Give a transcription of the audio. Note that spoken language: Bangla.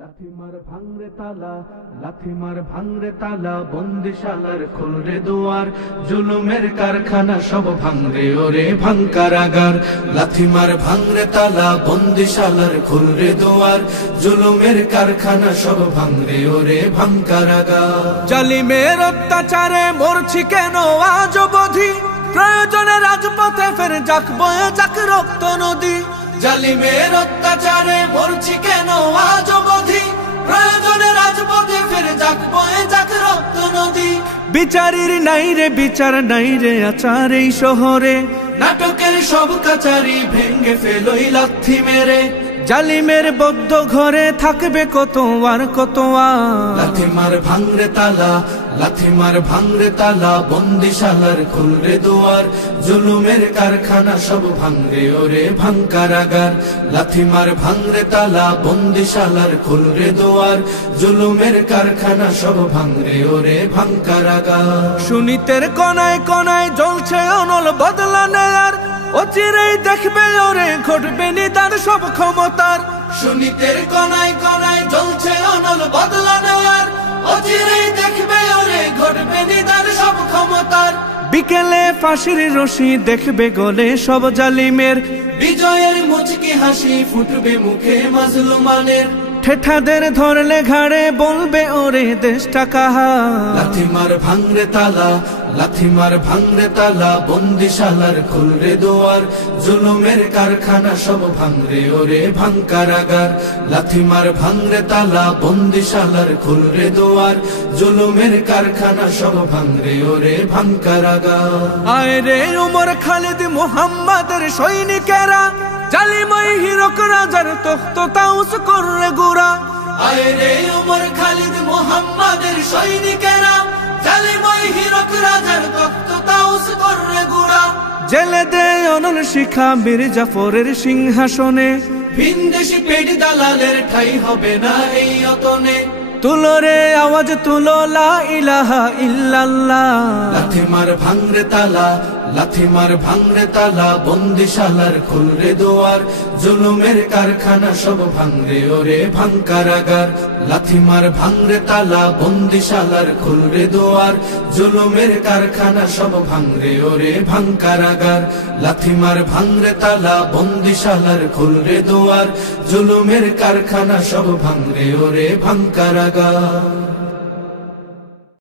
লাথিমার ভাঙরে তালা, লাথিমার ভাঙরে তালা, বন্দিশালার খুলরে দুয়ার, জুলুমের কারখানা সব ভাঙরে ওরে ভাঙকারাগার। লাথিমার ভাঙরে তালা, বন্দিশালার খুলরে দুয়ার, জুলুমের কারখানা সব ভাঙরে ওরে ভাঙকারাগার। জালিমের অত্যাচারে মরছি কেন আজ অবধি, প্রয়োজনে রাজপথে ফের যাক বয়ে যাক রক্ত নদী। জালিমের অত্যাচারে মরছি কেন আজ অবধি, প্রয়োজনে রাজপথে ফের যাক বয়ে যাক রক্ত নদী। বিচারের নাই রে বিচার নাই রে আচার এই শহরে, নাটকের সব কাচারি ভেঙ্গে ফেলোই লাথি মেরে। জালিমের বদ্ধ ঘরে থাকবে কত আর কত আর। লাথিমার ভাঙরে তালা, লাথিমার ভাঙরে তালা, বন্দিশালার খুলরে দুয়ার, জুলুমের কারখানা সব ভাঙরে ওরে ভাঙকারাগার। লাথিমার ভাঙরে তালা, বন্দিশালার খুলরে দুয়ার, জুলুমের কারখানা সব ভাঙরে ওরে ভাঙকারাগার। সুনীতের কনায় কনায় জ্বলছে অনল বদলা নেয়ার, অচিরেই দেখবে ওরে ঘটবে নিদান সব ক্ষমতার। সুনীতের কনায় কনায় জ্বলছে অনল বদলা নেয়ার, অচিরেই দেখবে ওরে ঘটবে নিদান সব ক্ষমতার। বিকেলে ফাঁসির রশি দেখবে গলে সব জালিমের, বিজয়ের মুচকি হাসি ফুটবে মুখে মাজলুমানের। ঠেঠাদের ধরলে ঘাড়ে বলবে ওরে দেশটা কাহার। লাথিমার ভাঙরে তালা, লাথিমার ভাঙরে তালা, বন্দিশালার খুলরে দুয়ার, জুলুমের কারখানা সব ভাঙরে ওরে ভাঙকারাগার। লাথিমার ভাঙরে তালা, বন্দিশালার খুলরে দুয়ার, জুলুমের কারখানা সব ভাঙরে ওরে ভাঙকারাগার। আয় রে উমর খালিদ মুহাম্মাদের সৈনিকেরা, জালিময় হীরক রাজার তখ্ত তাউস কররে গুরা। আয় রে উমর খালিদ মুহাম্মাদের সৈনিকেরা, জালিময় হীরক রাজার তখ্ত তাউস কররে গুরা। জেলে দে অনল শিখা বীর জাফরের সিংহাসনে, ভিনদেশি পেট দালালের ঠাই হবে না এই অতনে। তুলো রে আওয়াজ তুলো লা ইলাহা ইল্লাল্লাহ। লাথিমার ভাঙরে তালা, লাথিমার ভাঙরে তালা, বন্দিশালার খুলরে দুয়ার, জুলুমের কারখানা সব ভাঙরে ওরে ভাঙকারাগার। লাথিমার ভাঙরে তালা, বন্দিশালার খুলরে দুয়ার, জুলুমের কারখানা সব ভাঙরে ওরে ভাঙকারাগার। লাথিমার ভাঙরে তালা, বন্দিশালার খুলরে দুয়ার, জুলুমের কারখানা সব ভাঙরে ওরে ভাঙকারাগার।